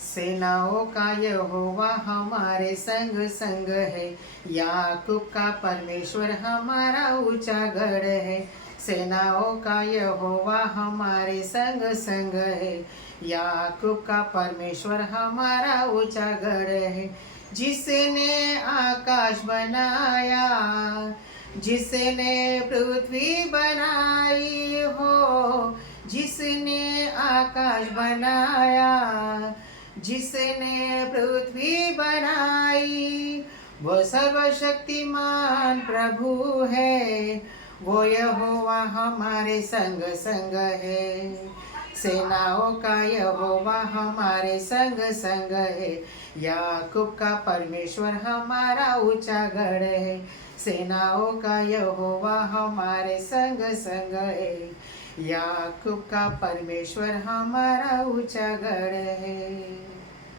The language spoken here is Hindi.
सेनाओं का यहोवा हमारे संग संग है। याकूब का परमेश्वर हमारा ऊंचा गढ़ है। सेनाओं का यहोवा हमारे संग संग है। याकूब का परमेश्वर हमारा ऊंचा गढ़ है। जिसने आकाश बनाया, जिसने पृथ्वी बनाई हो, जिसने आकाश बनाया, जिसने पृथ्वी बनाई, वो सर्वशक्तिमान प्रभु है। वो यहोवा हमारे संग संग है। सेनाओं का यहोवा हमारे संग संग है। याकूब का परमेश्वर हमारा ऊंचा गढ़ है। सेनाओं का यहोवा हमारे संग संग है। याकूब का परमेश्वर हमारा ऊंचा गढ़ है।